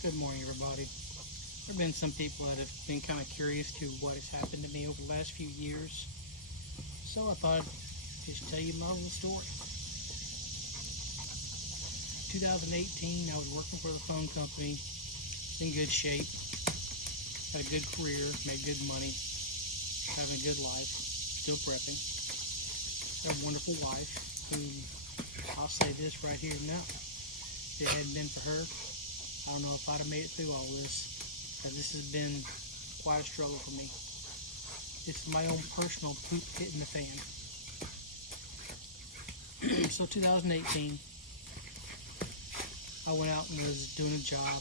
Good morning, everybody. There have been some people that have been kind of curious to what has happened to me over the last few years. So I thought I'd just tell you my little story. 2018, I was working for the phone company, in good shape, had a good career, made good money, having a good life, still prepping. Got a wonderful wife who, I'll say this right here now, if it hadn't been for her, I don't know if I'd have made it through all this, because this has been quite a struggle for me. It's my own personal poop hitting the fan. So 2018, I went out and was doing a job,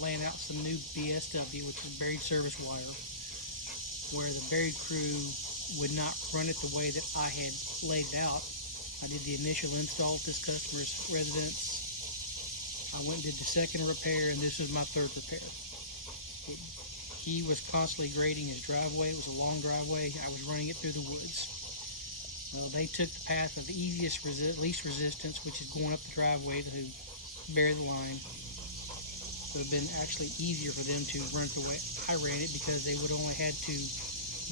laying out some new BSW, which is buried service wire, where the buried crew would not run it the way that I had laid it out. I did the initial install at this customer's residence. I went and did the second repair, and this was my third repair. He was constantly grading his driveway. It was a long driveway. I was running it through the woods. Well, they took the path of the least resistance, which is going up the driveway to bury the line. It would have been actually easier for them to run it the way I ran it, because they would have only had to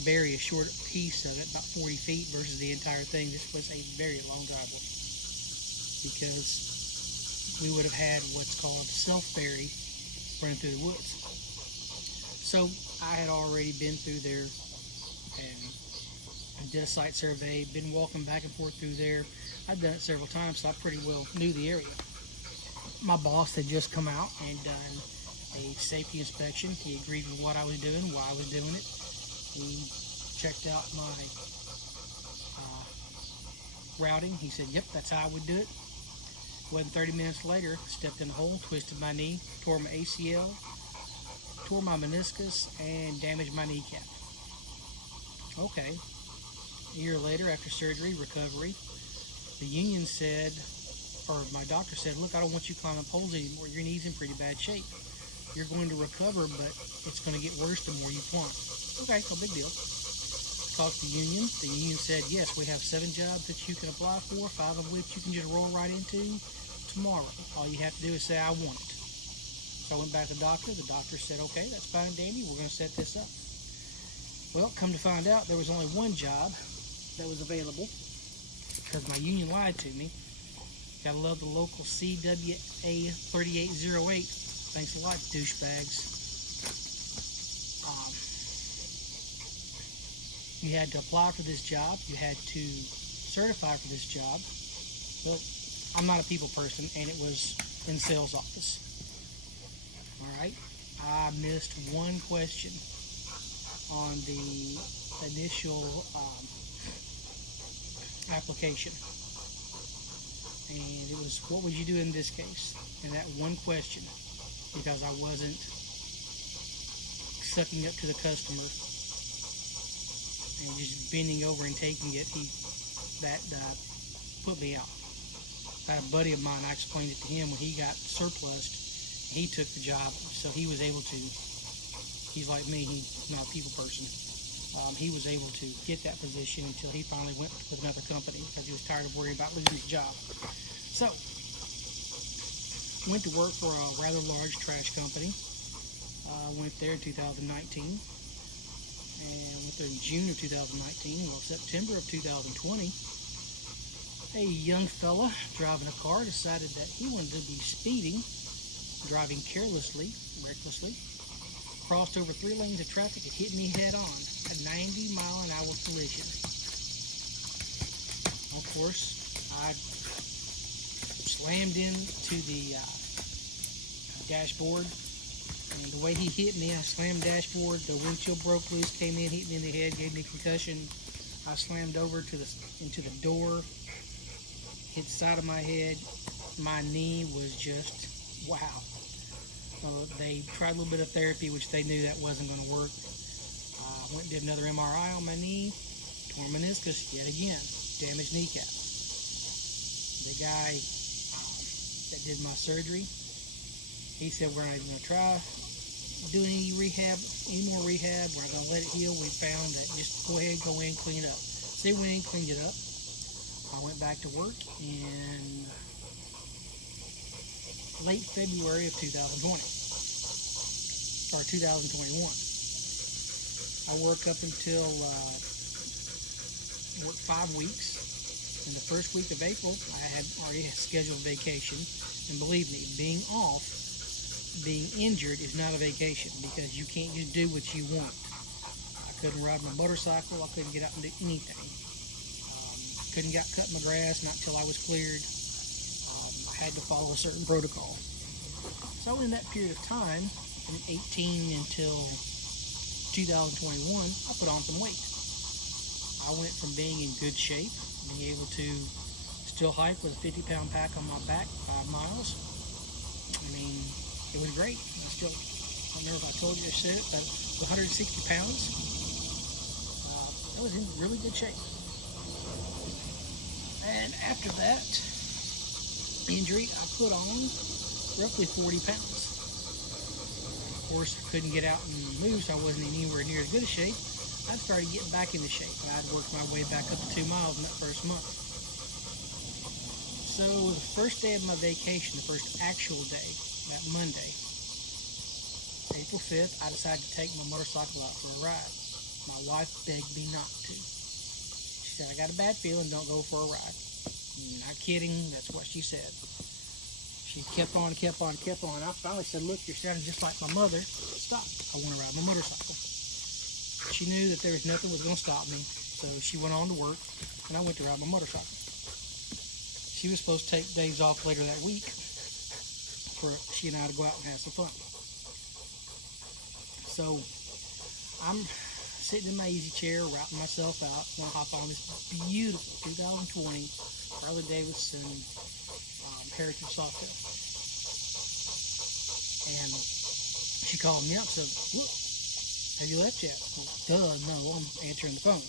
bury a short piece of it, about 40 feet, versus the entire thing. This was a very long driveway, because we would have had what's called self-bury running through the woods. So I had already been through there and did a site survey, been walking back and forth through there. I'd done it several times, so I pretty well knew the area. My boss had just come out and done a safety inspection. He agreed with what I was doing, why I was doing it. He checked out my routing. He said, yep, that's how I would do it. Wasn't 30 minutes later, stepped in a hole, twisted my knee, tore my ACL, tore my meniscus, and damaged my kneecap. Okay. A year later, after surgery, recovery, the union said, or my doctor said, look, I don't want you climbing poles anymore. Your knee's in pretty bad shape. You're going to recover, but it's going to get worse the more you climb. Okay, no big deal. Talked to the union. The union said, yes, we have 7 jobs that you can apply for, 5 of which you can just roll right into tomorrow. All you have to do is say, I want it. So I went back to the doctor. The doctor said, okay, that's fine, Danny. We're going to set this up. Well, come to find out, there was only one job that was available, because my union lied to me. Gotta love the local CWA 3808. Thanks a lot, douchebags. You had to apply for this job. You had to certify for this job. Well, I'm not a people person, and it was in sales office. All right. I missed one question on the initial application. And it was, what would you do in this case? And that one question, because I wasn't sucking up to the customer and just bending over and taking it, that put me out. I had a buddy of mine, I explained it to him when he got surplused. He took the job, so he was able to, he's like me, he's not a people person. He was able to get that position until he finally went with another company, because he was tired of worrying about losing his job. So, went to work for a rather large trash company. Went there in 2019. And went there in June of 2019. Well, September of 2020, a young fella driving a car decided that he wanted to be speeding, driving carelessly, recklessly, crossed over 3 lanes of traffic and hit me head on. A 90-mile-an-hour collision. Of course, I slammed into the dashboard, and the way he hit me, I slammed dashboard, the windshield broke loose, came in, hit me in the head, gave me a concussion. I slammed over into the door, hit the side of my head. My knee was just, wow. They tried a little bit of therapy, which they knew that wasn't going to work. Went and did another MRI on my knee, tore meniscus yet again, damaged kneecap. The guy that did my surgery, he said, we're not even going to try do any more rehab. We're not going to let it heal. We found that just go ahead, go in, clean it up. So they went in, cleaned it up. I went back to work, and late February of 2020 or 2021. I worked up until worked 5 weeks. In the first week of April, I had already scheduled vacation, and believe me, being off, being injured is not a vacation because you can't just do what you want. I couldn't ride my motorcycle. I couldn't get out and do anything. Couldn't cut my grass, not until I was cleared. I had to follow a certain protocol. So in that period of time, from 18 until 2021, I put on some weight. I went from being in good shape, being able to still hike with a 50-pound pack on my back, 5 miles. I mean, it was great. I don't remember if I told you or said it, but 160 pounds, I was in really good shape. And after that injury, I put on roughly 40 pounds. Of course, I couldn't get out and move, so I wasn't anywhere near as good a shape. I started getting back into shape, and I'd worked my way back up to 2 miles in that first month. So the first day of my vacation, the first actual day, that Monday, April 5th, I decided to take my motorcycle out for a ride. My wife begged me not to. She said, I got a bad feeling, don't go for a ride. Not kidding, that's what she said. She kept on. I finally said, look, you're sounding just like my mother. Stop, I want to ride my motorcycle. She knew that there was nothing was going to stop me, so she went on to work, and I went to ride my motorcycle. She was supposed to take days off later that week for she and I to go out and have some fun. So I'm sitting in my easy chair, routing myself out, going to hop on this beautiful 2020 Harley Davidson Heritage Softail. And she called me up and said, look, have you left yet? Well, no, I'm answering the phone.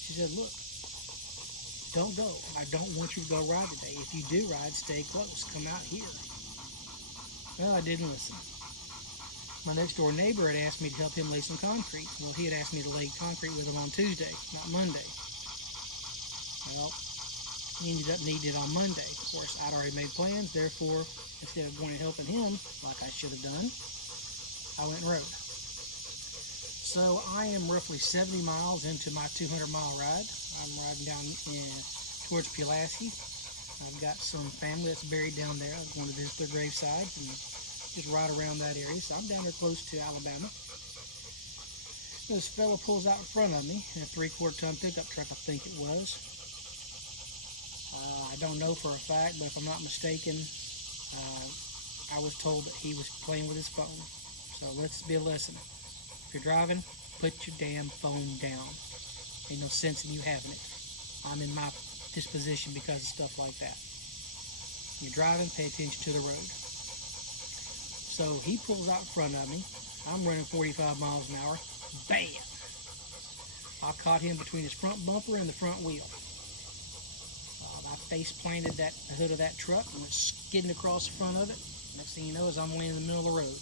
She said, look, don't go. I don't want you to go ride today. If you do ride, stay close. Come out here. Well, I didn't listen. My next door neighbor had asked me to help him lay some concrete. Well, he had asked me to lay concrete with him on Tuesday, not Monday. Well, he ended up needing it on Monday. Of course, I'd already made plans. Therefore, instead of going and helping him like I should have done, I went and rode. So I am roughly 70 miles into my 200-mile ride. I'm riding down towards Pulaski. I've got some family that's buried down there. I'm going to visit their graveside and just ride around that area. So I'm down there close to Alabama. This fellow pulls out in front of me in a 3/4 ton pickup truck, I think it was. I don't know for a fact, but if I'm not mistaken, I was told that he was playing with his phone. So let's be a lesson. If you're driving, put your damn phone down. Ain't no sense in you having it. I'm in my disposition because of stuff like that. You're driving, pay attention to the road. So he pulls out in front of me. I'm running 45 miles an hour. Bam! I caught him between his front bumper and the front wheel. I face planted the hood of that truck and was skidding across the front of it. Next thing you know is I'm laying in the middle of the road.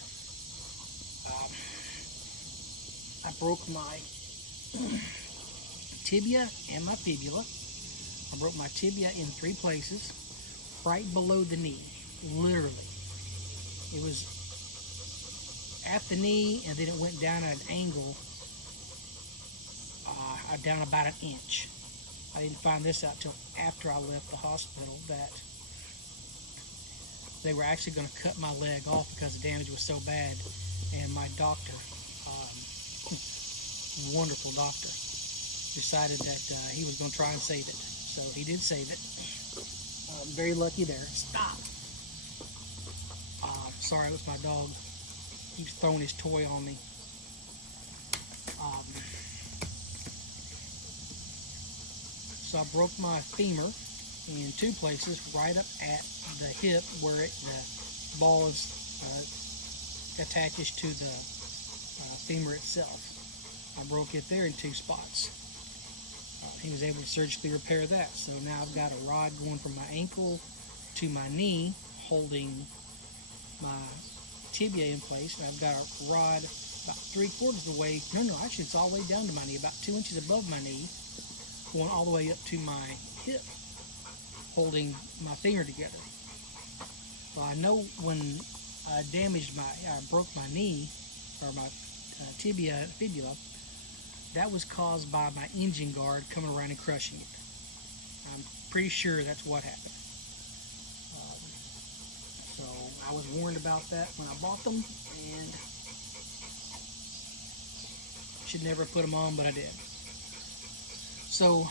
I broke my tibia and my fibula. I broke my tibia in 3 places, right below the knee, literally. It was at the knee, and then it went down at an angle, down about 1 inch. I didn't find this out till after I left the hospital, that they were actually going to cut my leg off because the damage was so bad, and my doctor, wonderful doctor, decided that he was going to try and save it. So he did save it. Very lucky there. Stop! Sorry, it was my dog. He keeps throwing his toy on me. So I broke my femur in 2 places, right up at the hip where the ball is attaches to the femur itself. I broke it there in 2 spots. He was able to surgically repair that. So now I've got a rod going from my ankle to my knee, holding my tibia in place. And I've got a rod about 3/4 of the way, actually it's all the way down to my knee, about 2 inches above my knee, going all the way up to my hip, holding my finger together. So Well, I know when I broke my knee, or my tibia, fibula, that was caused by my engine guard coming around and crushing it. I'm pretty sure that's what happened. So I was warned about that when I bought them, and should never put them on, but I did. So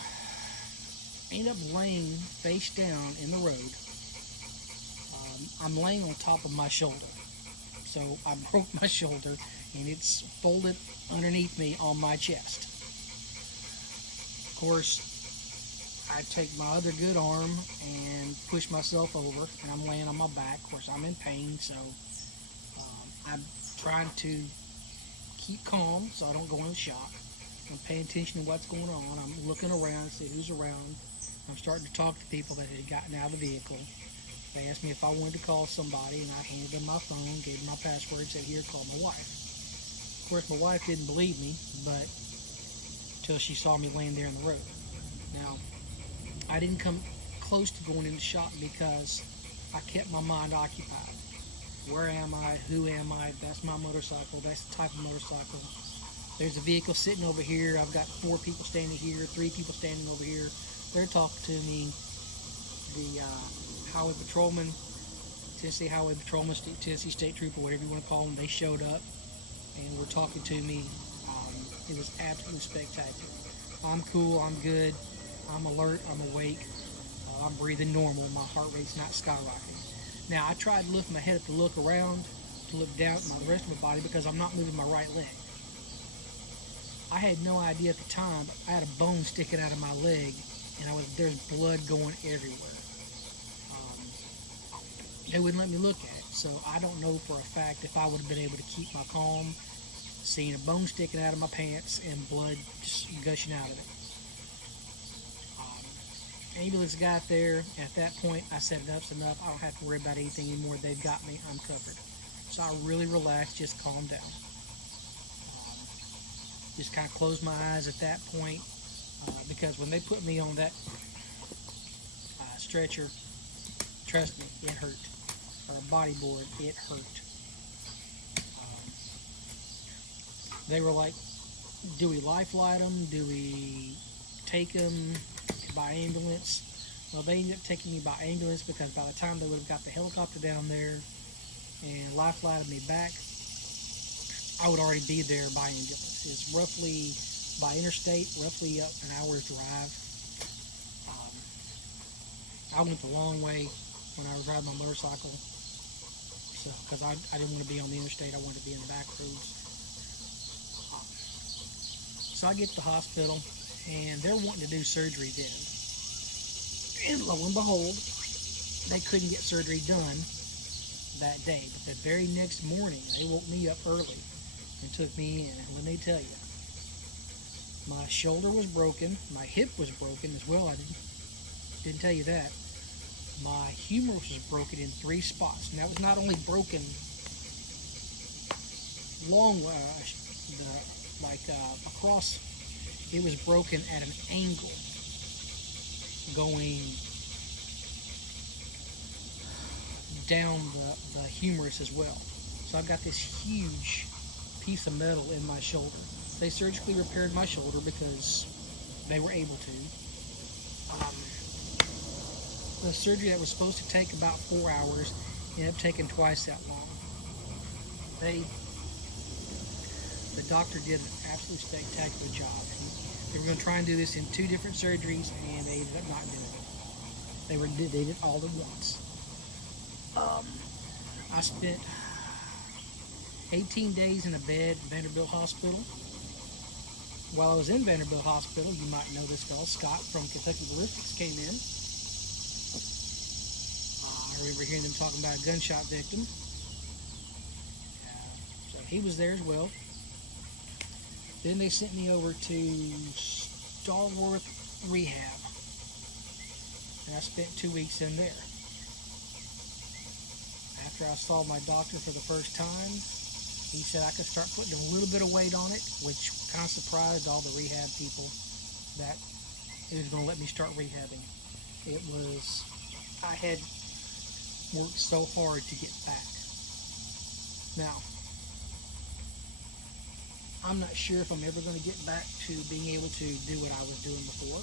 I ended up laying face down in the road. I'm laying on top of my shoulder. So I broke my shoulder, and it's folded underneath me on my chest. Of course, I take my other good arm and push myself over, and I'm laying on my back. Of course, I'm in pain, so I'm trying to keep calm so I don't go into shock. I'm paying attention to what's going on. I'm looking around, see who's around. I'm starting to talk to people that had gotten out of the vehicle. They asked me if I wanted to call somebody, and I handed them my phone, gave them my password, said, here, call my wife. Of course, my wife didn't believe me, but until she saw me laying there in the road. Now, I didn't come close to going into shock because I kept my mind occupied. Where am I? Who am I? That's my motorcycle. That's the type of motorcycle. There's a vehicle sitting over here. I've got 4 people standing here, 3 people standing over here. They're talking to me. The highway patrolman, Tennessee highway patrolman, Tennessee state trooper, whatever you want to call them, they showed up and were talking to me. It was absolutely spectacular. I'm cool. I'm good. I'm alert. I'm awake. I'm breathing normal. My heart rate's not skyrocketing. Now, I tried to lift my head up to look around, to look down at the rest of my body because I'm not moving my right leg. I had no idea at the time, but I had a bone sticking out of my leg, and there's blood going everywhere. They wouldn't let me look at it, so I don't know for a fact if I would have been able to keep my calm, seeing a bone sticking out of my pants and blood just gushing out of it. Ambulance got there. At that point, I said, enough's enough. I don't have to worry about anything anymore. They've got me. I'm covered. So I really relaxed, just calmed down. Just kind of closed my eyes at that point because when they put me on that stretcher, trust me, it hurt. Or a body board, it hurt. They were like, do we life flight them? Do we take them by ambulance? Well, they ended up taking me by ambulance because by the time they would have got the helicopter down there and life flighted me back, I would already be there by ambulance. It's roughly, by interstate, roughly up an hour's drive. I went the long way when I was riding my motorcycle, so because I didn't want to be on the interstate, I wanted to be in the back roads. So I get to the hospital, and they're wanting to do surgery then. And lo and behold, they couldn't get surgery done that day. But the very next morning, they woke me up early and took me in. And let me tell you, my shoulder was broken, my hip was broken as well. I didn't tell you that. My humerus was broken in 3 spots. And that was not only broken across, it was broken at an angle going down the humerus as well. So I've got this huge piece of metal in my shoulder. They surgically repaired my shoulder because they were able to. The surgery that was supposed to take about 4 hours ended up taking twice that long. The doctor did an absolutely spectacular job. They were going to try and do this in 2 different surgeries, and they ended up not doing it. They did it all at once. I spent 18 days in a bed at Vanderbilt Hospital. While I was in Vanderbilt Hospital, you might know this fellow, Scott from Kentucky Ballistics, came in. I remember hearing them talking about a gunshot victim. So he was there as well. Then they sent me over to Starworth Rehab. And I spent 2 weeks in there. After I saw my doctor for the first time, he said I could start putting a little bit of weight on it, which kind of surprised all the rehab people that he was going to let me start rehabbing. I had worked so hard to get back. Now, I'm not sure if I'm ever going to get back to being able to do what I was doing before.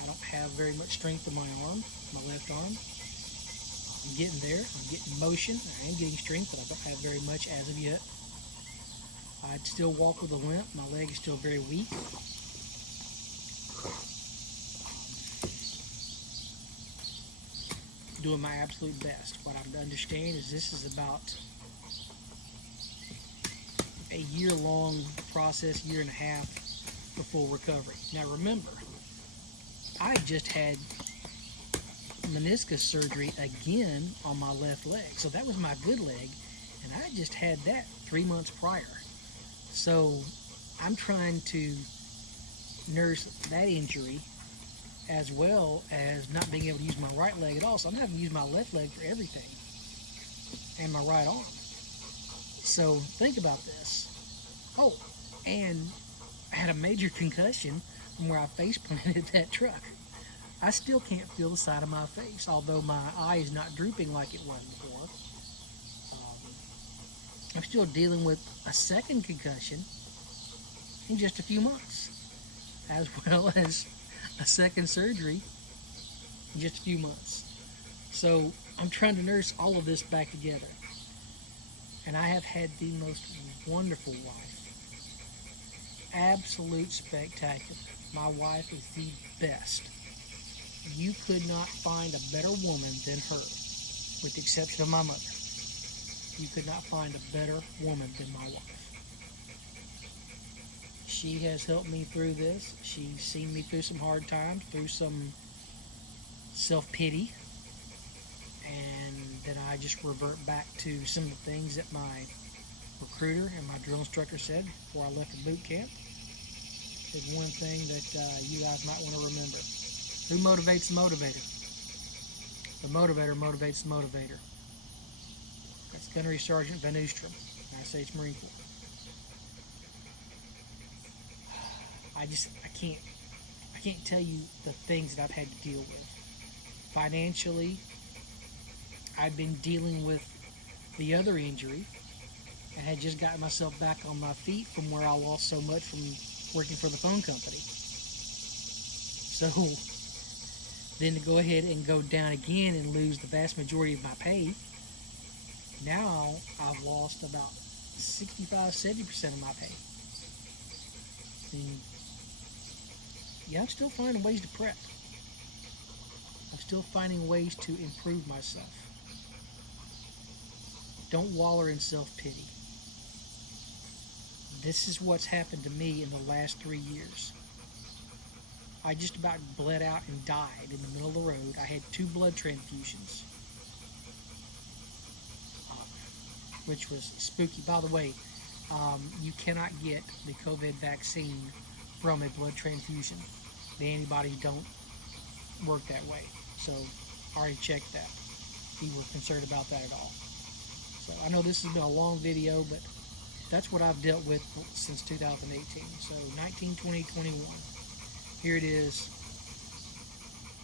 I don't have very much strength in my arm, my left arm. I'm getting there. I'm getting motion. I am getting strength, but I don't have very much as of yet. I'd still walk with a limp. My leg is still very weak. Doing my absolute best. What I understand is this is about a year-long process, year and a half for full recovery. Now remember, I just had meniscus surgery again on my left leg. So that was my good leg, and I just had that 3 months prior. So I'm trying to nurse that injury as well as not being able to use my right leg at all. So I'm having to use my left leg for everything and my right arm. So think about this. Oh, and I had a major concussion from where I face planted that truck. I still can't feel the side of my face, although my eye is not drooping like it was before. I'm still dealing with a second concussion in just a few months, as well as a second surgery in just a few months. So I'm trying to nurse all of this back together. And I have had the most wonderful wife. Absolute spectacular. My wife is the best. You could not find a better woman than her, with the exception of my mother. You could not find a better woman than my wife. She has helped me through this. She's seen me through some hard times, through some self-pity, and then I just revert back to some of the things that my recruiter and my drill instructor said before I left the boot camp. There's one thing that you guys might want to remember. Who motivates the motivator? The motivator motivates the motivator. That's Gunnery Sergeant Van Oostrom, United States Marine Corps. I can't tell you the things that I've had to deal with. Financially, I've been dealing with the other injury and had just gotten myself back on my feet from where I lost so much from working for the phone company. So then to go ahead and go down again and lose the vast majority of my pay, now I've lost about 65-70% of my pay. And yeah, I'm still finding ways to prep. I'm still finding ways to improve myself. Don't waller in self-pity. This is what's happened to me in the last 3 years. I just about bled out and died in the middle of the road. I had 2 blood transfusions, which was spooky. By the way, you cannot get the COVID vaccine from a blood transfusion. The antibodies don't work that way. So I already checked that. We were concerned about that at all. So I know this has been a long video, but that's what I've dealt with since 2018. So 19, 20, 21. Here it is.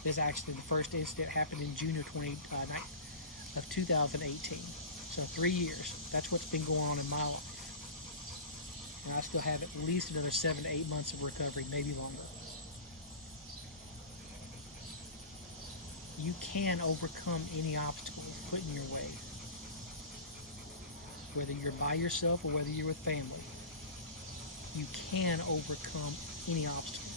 This actually, the first incident happened in June of 2018. So 3 years. That's what's been going on in my life. And I still have at least another 7 to 8 months of recovery, maybe longer. You can overcome any obstacle put in your way. Whether you're by yourself or whether you're with family, you can overcome any obstacle.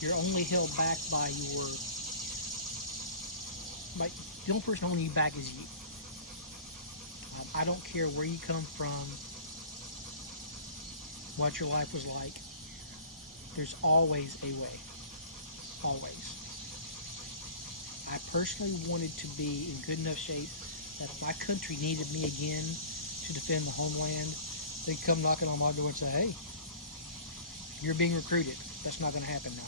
You're only held back by the only person holding you back is you. I don't care where you come from, what your life was like. There's always a way. Always. I personally wanted to be in good enough shape that if my country needed me again to defend the homeland, they'd come knocking on my door and say, hey, you're being recruited. That's not going to happen now.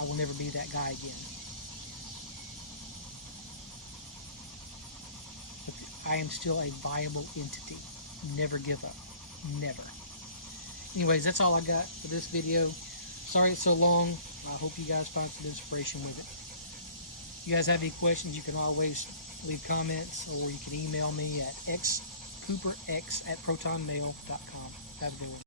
I will never be that guy again. But I am still a viable entity. Never give up. Never. Anyways, that's all I got for this video. Sorry it's so long. I hope you guys find some inspiration with it. If you guys have any questions, you can always leave comments, or you can email me at xcooperx@protonmail.com. Have a good one.